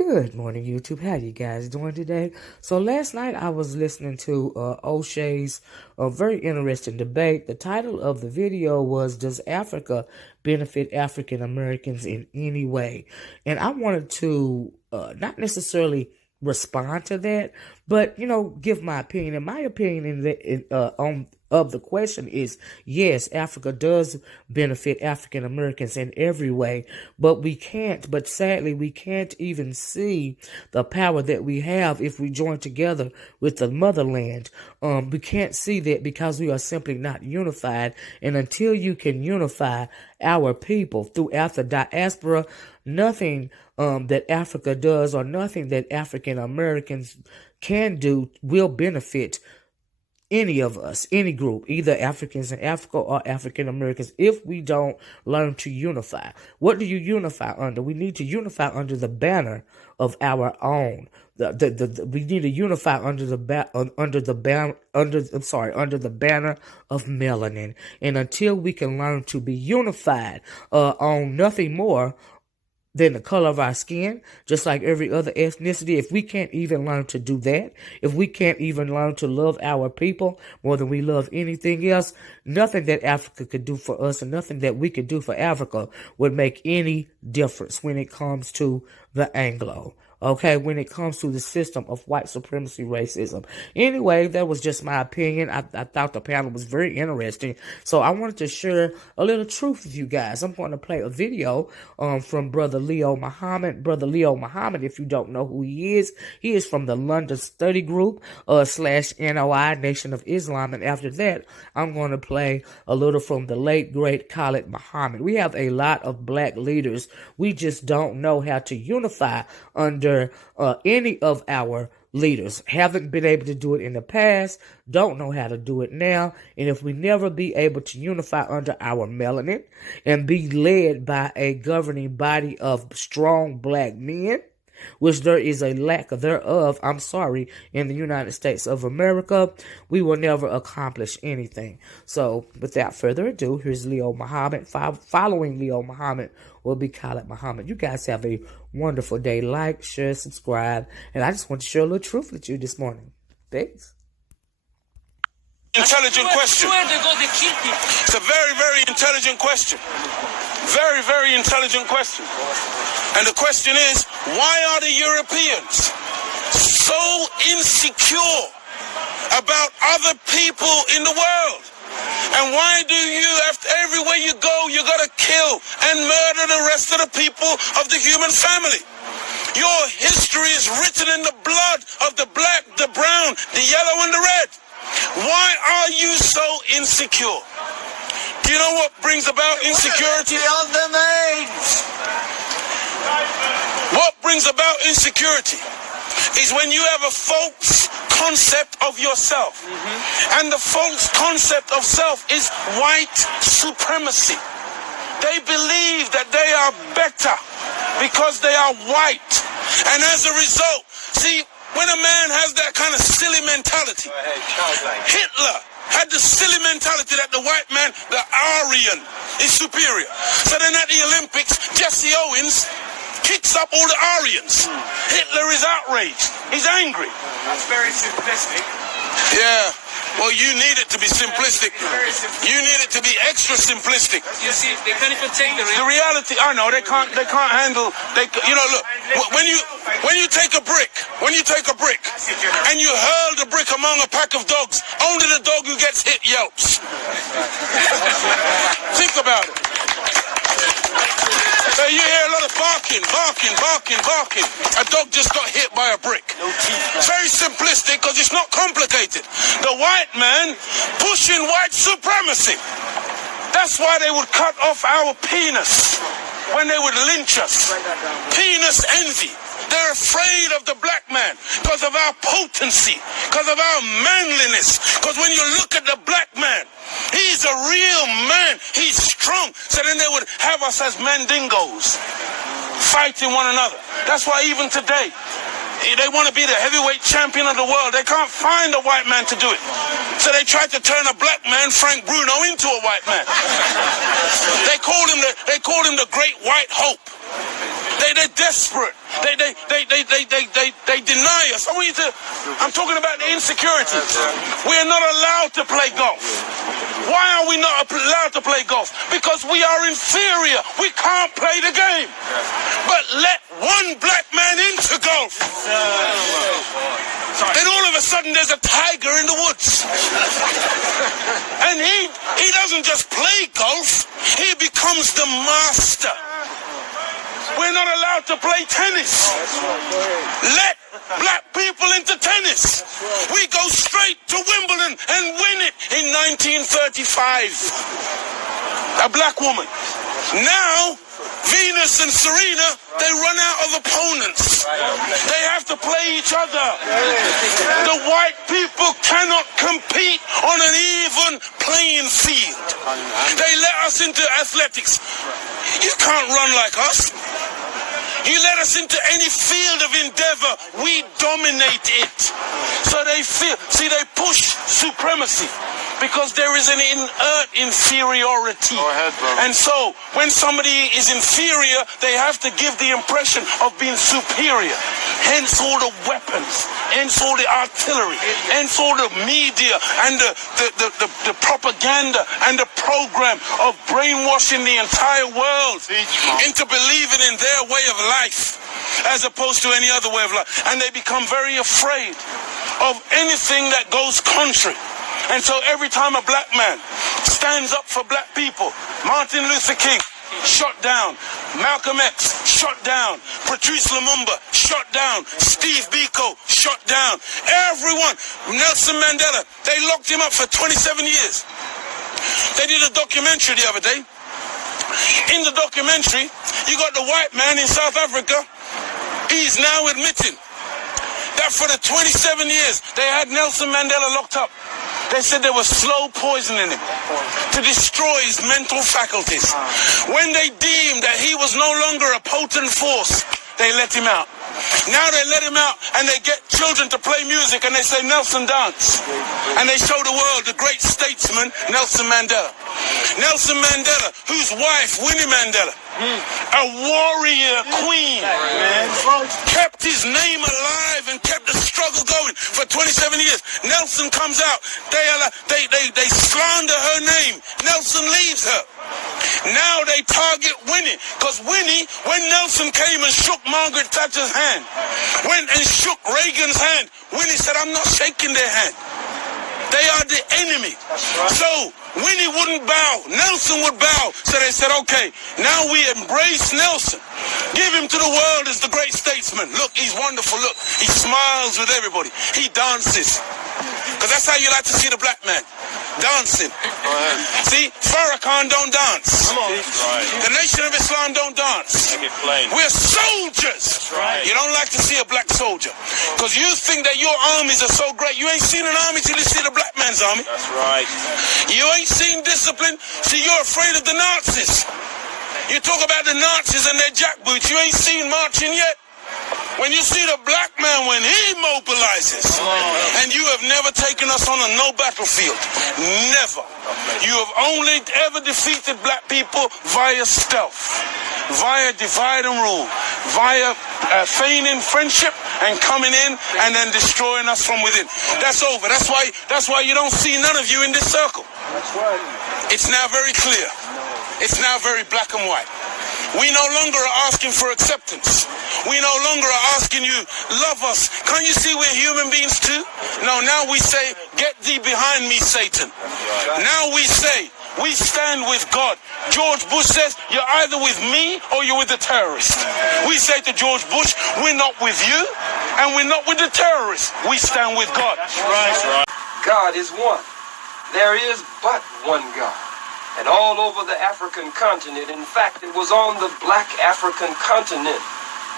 Good morning, YouTube. How you guys doing today? So last night I was listening to O'Shea's very interesting debate. The title of the video was, Does Africa Benefit African Americans in Any Way? And I wanted to not necessarily respond to that, but, give my opinion. And my opinion of the question is, yes, Africa does benefit African Americans in every way, but sadly, we can't even see the power that we have if we join together with the motherland. We can't see that because we are simply not unified. And until you can unify our people throughout the diaspora, nothing that Africa does or nothing that African Americans can do will benefit any of us, any group, either Africans in Africa or African Americans, if we don't learn to unify. What do you unify under? We need to unify under the banner of our own. We need to unify under the banner of melanin. And until we can learn to be unified on nothing more than the color of our skin, just like every other ethnicity, if we can't even learn to do that, if we can't even learn to love our people more than we love anything else, nothing that Africa could do for us and nothing that we could do for Africa would make any difference when it comes to the Anglo. Okay, when it comes to the system of white supremacy racism. Anyway, that was just my opinion. I thought the panel was very interesting. So I wanted to share a little truth with you guys. I'm going to play a video from Brother Leo Muhammad. Brother Leo Muhammad, if you don't know who he is from the London Study Group /NOI, Nation of Islam. And after that, I'm going to play a little from the late, great Khalid Muhammad. We have a lot of black leaders. We just don't know how to unify under any of our leaders. Haven't been able to do it in the past, don't know how to do it now, and if we never be able to unify under our melanin and be led by a governing body of strong black men, which there is a lack thereof, in the United States of America, we will never accomplish anything. So, without further ado, here's Leo Muhammad. Following Leo Muhammad will be Khalid Muhammad. You guys have a wonderful day. Like, share, subscribe, and I just want to share a little truth with you this morning. Thanks. Intelligent question. It's a very, very intelligent question. Very, very intelligent question. And the question is, why are the Europeans so insecure about other people in the world? And why do you, after everywhere you go, you gotta kill and murder the rest of the people of the human family? Your history is written in the blood of the black, the brown, the yellow, and the red. Why are you so insecure? Do you know what brings about insecurity? On the names. What brings about insecurity is when you have a false concept of yourself. And the false concept of self is white supremacy. They believe that they are better because they are white. And as a result, see, when a man has that kind of silly mentality, Hitler had the silly mentality that the white man, the Aryan, is superior. So then at the Olympics, Jesse Owens kicks up all the Aryans. Hitler is outraged. He's angry. That's very simplistic. Yeah. Well, you need it to be simplistic. You need it to be extra simplistic. You see, they can't even take the reality. I know they can't handle. Look. When you take a brick, and you hurl the brick among a pack of dogs, only the dog who gets hit yelps. Think about it. So you hear a lot of barking. A dog just got hit by a brick. It's very simplistic because it's not complicated. The white man pushing white supremacy. That's why they would cut off our penis when they would lynch us. Penis envy. They're afraid of the black man because of our potency, because of our manliness. Because when you look at the black man, he's a real man. He's strong. So then they would have us as mandingos, fighting one another. That's why even today, they want to be the heavyweight champion of the world. They can't find a white man to do it. So they tried to turn a black man, Frank Bruno, into a white man. They called him the Great White Hope. They're desperate. They They deny us. I'm talking about the insecurities. We are not allowed to play golf. Why are we not allowed to play golf? Because we are inferior. We can't play the game. But let one black man into golf. Then all of a sudden there's a tiger in the woods. And he doesn't just play golf, he becomes the master. We're not allowed to play tennis. Let black people into tennis. We go straight to Wimbledon and win it in 1935. A black woman. Now, Venus and Serena, they run out of opponents. They have to play each other. The white people cannot compete on an even playing field. They let us into athletics. You can't run like us. You let us into any field of endeavor, we dominate it. So they they push supremacy because there is an inert inferiority. Go ahead, brother. And so when somebody is inferior, they have to give the impression of being superior. Hence all the weapons, hence all the artillery, hence all the media and the propaganda and the program of brainwashing the entire world into believing in their way of life as opposed to any other way of life. And they become very afraid of anything that goes contrary. And so every time a black man stands up for black people, Martin Luther King, shot down. Malcolm X, shot down. Patrice Lumumba, shot down. Steve Biko, shot down. Everyone. Nelson Mandela, they locked him up for 27 years. They did a documentary the other day. In the documentary, you got the white man in South Africa. He's now admitting that for the 27 years they had Nelson Mandela locked up. They said there was slow poisoning him to destroy his mental faculties. When they deemed that he was no longer a potent force, they let him out. Now they let him out and they get children to play music and they say, Nelson dance. And they show the world the great statesman, Nelson Mandela. Nelson Mandela, whose wife, Winnie Mandela, a warrior queen, kept his name alive and kept the struggle going for 27 years. Nelson comes out, they slander her name. Nelson leaves her. Now they target Winnie, because Winnie, when Nelson came and shook Margaret Thatcher's hand, and shook Reagan's hand, Winnie said, I'm not shaking their hand. They are the enemy. So Winnie wouldn't bow. Nelson would bow. So they said, okay, now we embrace Nelson. Give him to the world as the great statesman. Look, he's wonderful. Look, he smiles with everybody. He dances. Because that's how you like to see the black man. Dancing. See, Farrakhan don't dance. The Nation of Islam don't dance. We're soldiers. You don't like to see a black soldier. Because you think that your armies are so great. You ain't seen an army till you see the black man's army. That's right. You ain't seen discipline. See, you're afraid of the Nazis. You talk about the Nazis and their jackboots. You ain't seen marching yet. When you see the black man when he mobilizes, and you have never taken us on a no battlefield, never. You have only ever defeated black people via stealth, via divide and rule, via feigning friendship and coming in and then destroying us from within. That's over. That's why you don't see none of you in this circle. It's now very clear. It's now very black and white. We no longer are asking for acceptance. We no longer are asking you, love us. Can't you see we're human beings too? No, now we say, get thee behind me, Satan. Now we say, we stand with God. George Bush says, you're either with me or you're with the terrorists. We say to George Bush, we're not with you and we're not with the terrorists. We stand with God. Right. God is one. There is but one God. And all over the African continent, in fact, it was on the black African continent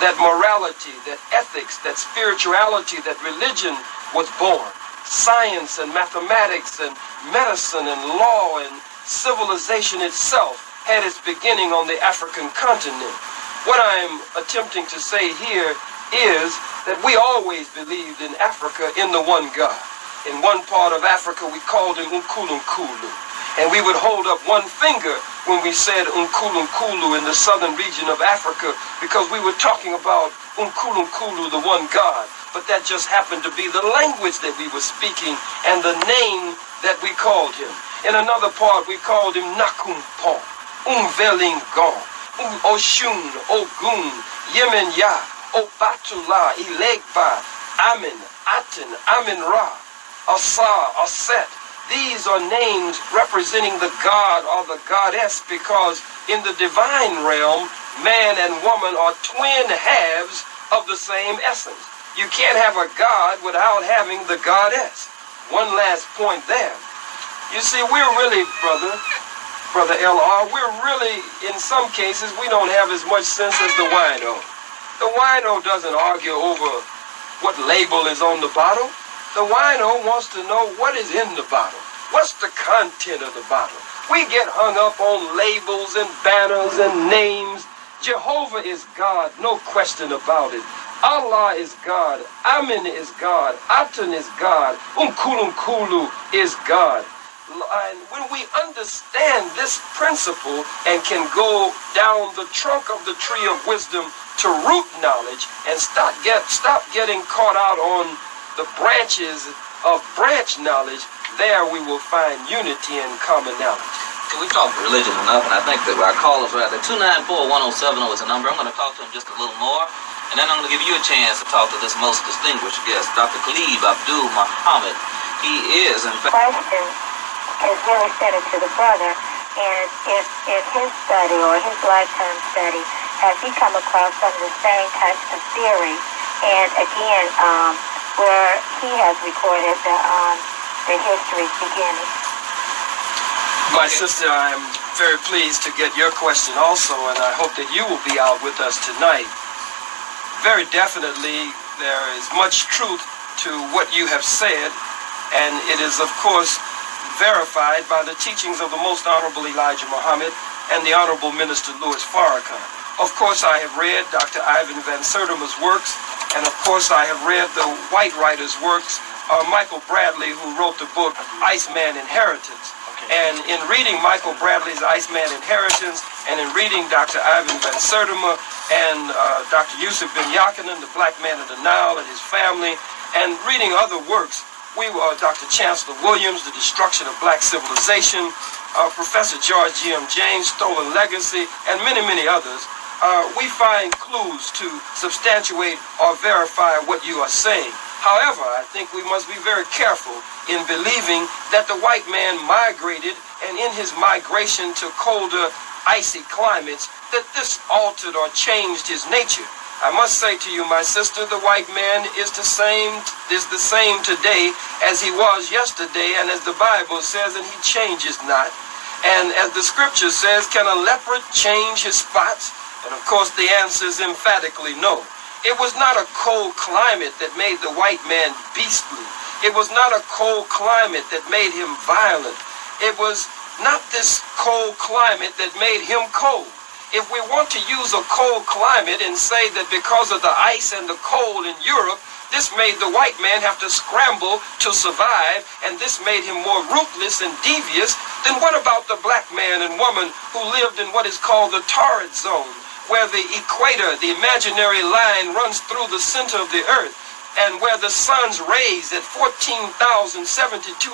that morality, that ethics, that spirituality, that religion was born. Science and mathematics and medicine and law and civilization itself had its beginning on the African continent. What I'm attempting to say here is that we always believed in Africa in the one God. In one part of Africa, we called him Unkulunkulu. And we would hold up one finger when we said Unkulunkulu in the southern region of Africa, because we were talking about Unkulunkulu, the one God. But that just happened to be the language that we were speaking and the name that we called him. In another part, we called him Nakumpo, Umvelingon, Oshun, Ogun, Yemenya, Obatula, Ilegba, Amin, Aten, Amin Ra, Asa, Aset. These are names representing the God or the goddess, because in the divine realm, man and woman are twin halves of the same essence. You can't have a God without having the goddess. One last point there. You see, we're really, Brother LR, we're really, in some cases, we don't have as much sense as the wino. The wino doesn't argue over what label is on the bottle. The wino wants to know what is in the bottle. What's the content of the bottle? We get hung up on labels and banners and names. Jehovah is God, no question about it. Allah is God. Amin is God. Aten is God. Unkulunkulu is God. And when we understand this principle and can go down the trunk of the tree of wisdom to root knowledge and stop getting caught out on the branches of branch knowledge, there we will find unity and commonality. We talked religion enough, and I think that our callers are out there. 294-1070 is the number. I'm going to talk to him just a little more, and then I'm going to give you a chance to talk to this most distinguished guest, Dr. Khalid Abdul Muhammad. He is, in fact... Question is really centered to the brother, and if his study or his lifetime study, has he come across some of the same types of theory, and again, where he has recorded the history's beginning. My sister, I am very pleased to get your question also, and I hope that you will be out with us tonight. Very definitely, there is much truth to what you have said, and it is, of course, verified by the teachings of the Most Honorable Elijah Muhammad and the Honorable Minister Louis Farrakhan. Of course, I have read Dr. Ivan Van Sertima's works, and of course, I have read the white writer's works, Michael Bradley, who wrote the book Iceman Inheritance. And in reading Michael Bradley's Iceman Inheritance, and in reading Dr. Ivan Van Sertima and Dr. Yusuf bin Yakinen, the Black Man of the Nile, and his family, and reading other works, Dr. Chancellor Williams, The Destruction of Black Civilization, Professor George G.M. James, Stolen Legacy, and many, many others, we find clues to substantiate or verify what you are saying. However, I think we must be very careful in believing that the white man migrated, and in his migration to colder, icy climates, that this altered or changed his nature. I must say to you, my sister, the white man is the same today as he was yesterday, and as the Bible says, and he changes not. And as the scripture says, can a leopard change his spots? And of course, the answer is emphatically no. It was not a cold climate that made the white man beastly. It was not a cold climate that made him violent. It was not this cold climate that made him cold. If we want to use a cold climate and say that because of the ice and the cold in Europe, this made the white man have to scramble to survive, and this made him more ruthless and devious, then what about the black man and woman who lived in what is called the torrid zone, where the equator, the imaginary line, runs through the center of the earth, and where the sun's rays at 14,072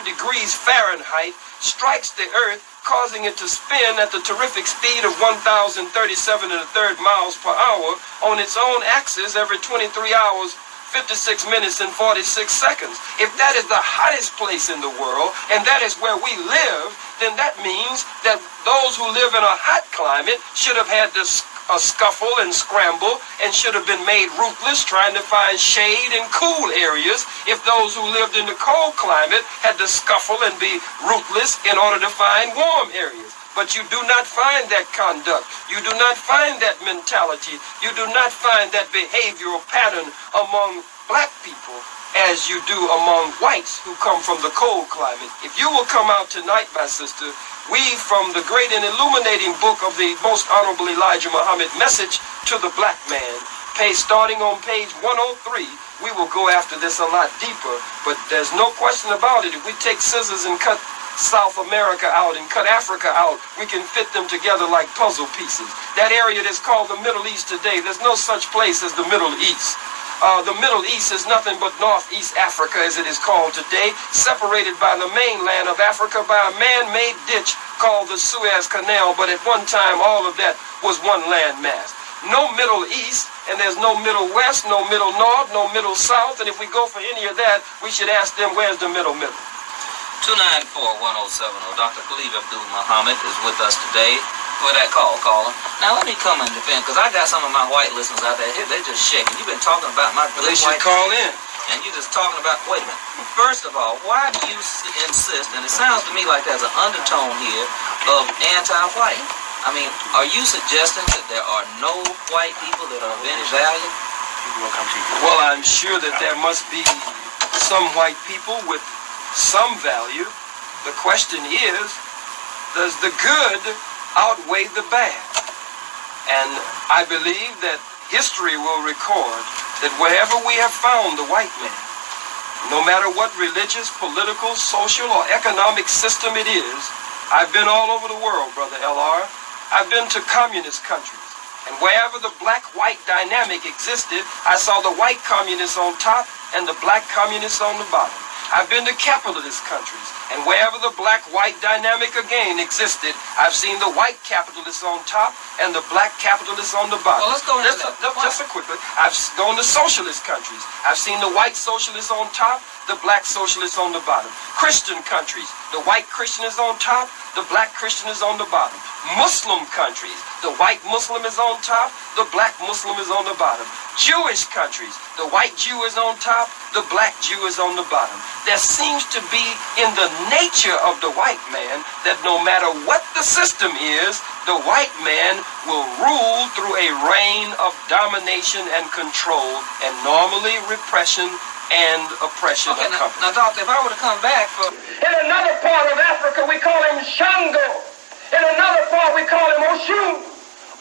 degrees Fahrenheit strikes the earth, causing it to spin at the terrific speed of 1,037 1/3 miles per hour on its own axis every 23 hours, 56 minutes and 46 seconds. If that is the hottest place in the world, and that is where we live, then that means that those who live in a hot climate should have had to scuffle and scramble, and should have been made ruthless trying to find shade and cool areas, if those who lived in the cold climate had to scuffle and be ruthless in order to find warm areas. But you do not find that conduct. You do not find that mentality. You do not find that behavioral pattern among black people as you do among whites who come from the cold climate. If you will come out tonight, my sister, we, from the great and illuminating book of the Most Honorable Elijah Muhammad, Message to the Black Man, starting on page 103, we will go after this a lot deeper, but there's no question about it. If we take scissors and cut South America out and cut Africa out, we can fit them together like puzzle pieces. That area that's called the Middle East today, there's no such place as the Middle East. The Middle East is nothing but Northeast Africa, as it is called today, separated by the mainland of Africa by a man-made ditch called the Suez Canal, but at one time all of that was one landmass. No Middle East, and there's no Middle West, no Middle North, no Middle South, and if we go for any of that, we should ask them, where's the middle? 294-1070. Dr. Khalid Abdul Muhammad is with us today for that call, caller. Now let me come and defend, because I got some of my white listeners out there, they're just shaking. You've been talking about my good They should white call in. and you're just talking about, wait a minute. First of all, why do you insist, and it sounds to me like there's an undertone here of anti-white. I mean, are you suggesting that there are no white people that are of any value? Well, I'm sure that there must be some white people with some value. The question is, does the good outweigh the bad? And I believe that history will record that wherever we have found the white man, no matter what religious, political, social, or economic system it is, I've been all over the world, Brother LR. I've been to communist countries. And wherever the black-white dynamic existed, I saw the white communists on top and the black communists on the bottom. I've been to capitalist countries, and wherever the black-white dynamic again existed, I've seen the white capitalists on top and the black capitalists on the bottom. Well, let's go into Just quickly. I've gone to socialist countries. I've seen the white socialists on top, the black socialists on the bottom. Christian countries, the white Christian is on top, the black Christian is on the bottom. Muslim countries, the white Muslim is on top, the black Muslim is on the bottom. Jewish countries, the white Jew is on top, the black Jew is on the bottom. There seems to be in the nature of the white man that no matter what the system is, the white man will rule through a reign of domination and control, and normally repression and oppression accompany. Now, doctor, if I were to come back for... In another part of Africa, we call him Shango. In another part, we call him Oshun,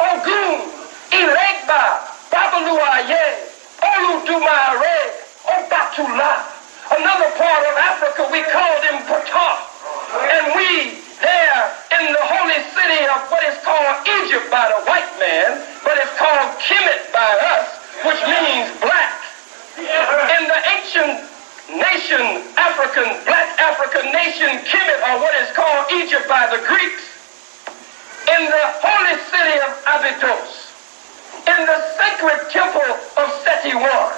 Ogun, Ilegba, Babaluaye, Oludumare, Obatula. Another part of Africa, we called him Ptah. And we, there in the holy city of what is called Egypt by the white man, but it's called Kemet by us, which means black. In the ancient nation, black African nation, Kemet, or what is called Egypt by the Greeks, in the holy city of Abydos, in the sacred temple of Seti-Wan,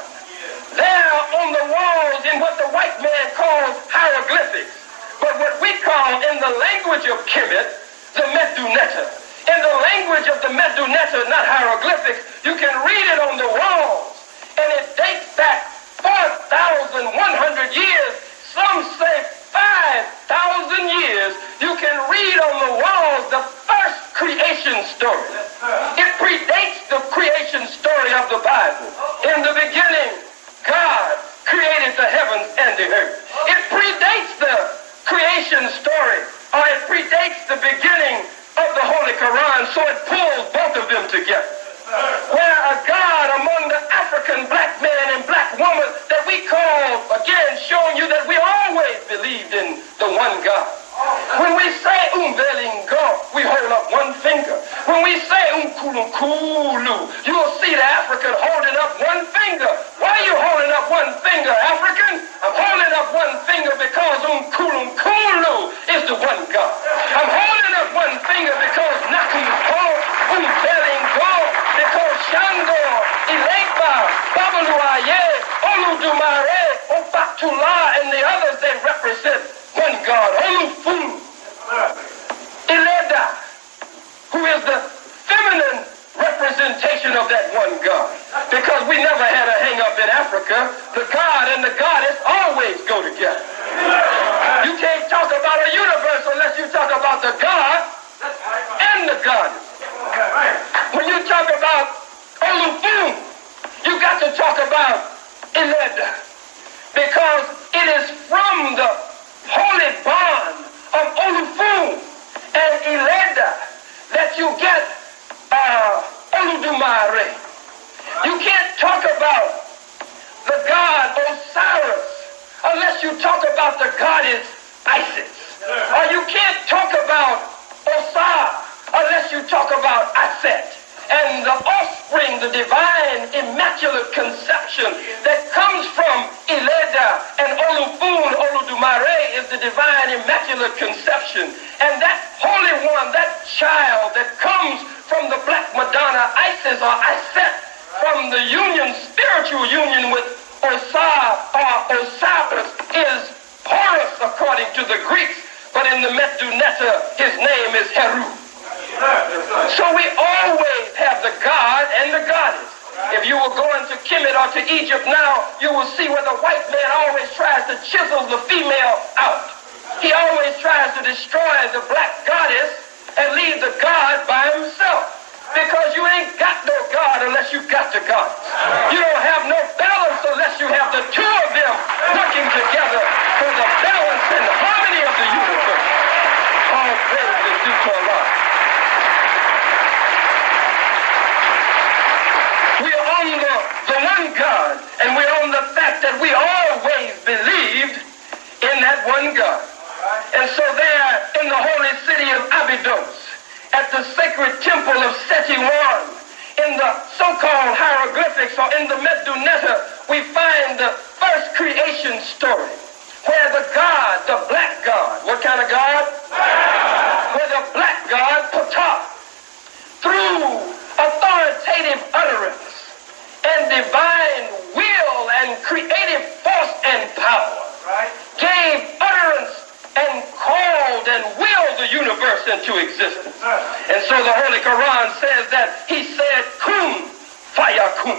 there on the walls in what the white man calls hieroglyphics, but what we call in the language of Kemet, the Medunetta. In the language of the Medunetta, not hieroglyphics, you can read it on the walls, and it dates back 4,100 years, some say 5,000 years. You can read on the walls the first creation story. It predates the creation story of the Bible. In the beginning, God created the heavens and the earth. It predates the creation story, or it predates the beginning of the Holy Quran, so it pulls both of them together. Where a God among the African black man and black woman that we call, again, showing you that we always believed in the one God. When we say Umbelingo, we hold up one finger. When we say Umkulukulu, you'll see the African holding up one finger. Why are you holding up one finger, African? I'm holding up one finger because Umkulukulu is the one God. I'm holding up one finger because Nakumko, Umbelingo, because Shango, Ilegba, Babaluaye, Oludumare, Obatula, and the others, they represent one God, Olufu, Ileda, who is the feminine representation of that one God. Because we never had a hang-up in Africa, the God and the goddess always go together. You can't talk about a universe unless you talk about the God and the goddess. When you talk about Olufu, you got to talk about Ileda, because it is from the holy bond of Olufu and Ileda that you get Oludumare. You can't talk about the god Osiris unless you talk about the goddess Isis. Or Now you can't talk about Osar unless you talk about Aset. And the offspring, the divine immaculate conception that comes from Eleda and Olufun Oludumare is the divine immaculate conception. And that holy one, that child that comes from the Black Madonna, Isis or Iset, from the union, spiritual union with Osar or Osiris, is Horus according to the Greeks, but in the Medunetta his name is Heru. So we always have the god and the goddess. If you were going to Kemet or to Egypt now, you will see where the white man always tries to chisel the female out. He always tries to destroy the black goddess and leave the god by himself. Because you ain't got no God unless you got the goddess. You don't have no balance unless you have the two of them working together for the balance and harmony of the universe. All praise is due to Allah. We're on the one God, and we're on the fact that we always believed in that one God. And so there in the holy city of Abydos, at the sacred temple of Seti I, in the so-called hieroglyphics or in the Medunetta, we find the first creation story, where the God, the black God, what kind of God? Where the black God, Ptah, through authoritative utterance and divine will and creative force and power, gave utterance and called and willed the universe into existence. And so the Holy Quran says that he said, Kun fayakun.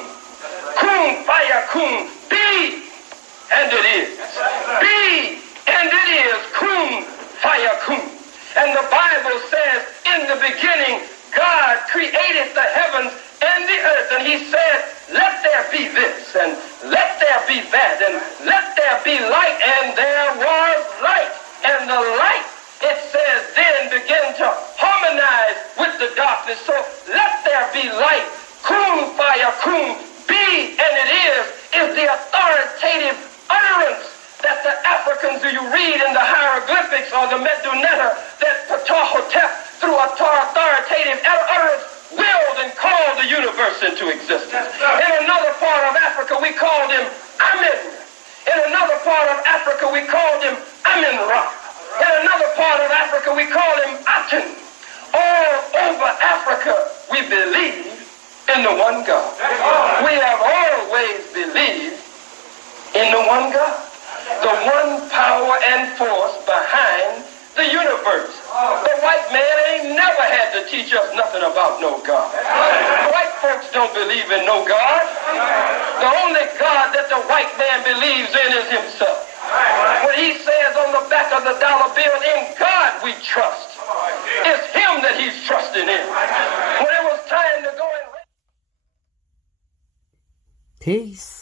Kun fayakun. Be, and it is. Be, and it is. Kun fayakun. And the Bible says, in the beginning, God created the heavens and the earth. And he said, let there be this, and let there be that, and let there be light, and there was light. And the light, it says, then began to harmonize with the darkness. So let there be light. Kun fayakun. Be, and it is the authoritative utterance that the Africans, do you read in the hieroglyphics or the Medunetta, that Ptah-hotep, through authoritative utterance, willed and called the universe into existence. In another part of Africa, we called him Amen. In another part of Africa, we called him Amen-Ra. In another part of Africa, we call him Aten. All over Africa, we believe in the one God. We have always believed in the one God, the one power and force behind the universe. The white man ain't never had to teach us nothing about no God. White folks don't believe in no God. The only God that the white man believes in is himself. When he says on the back of the dollar bill, in God we trust, it's him that he's trusting in. When it was time to go and... Peace.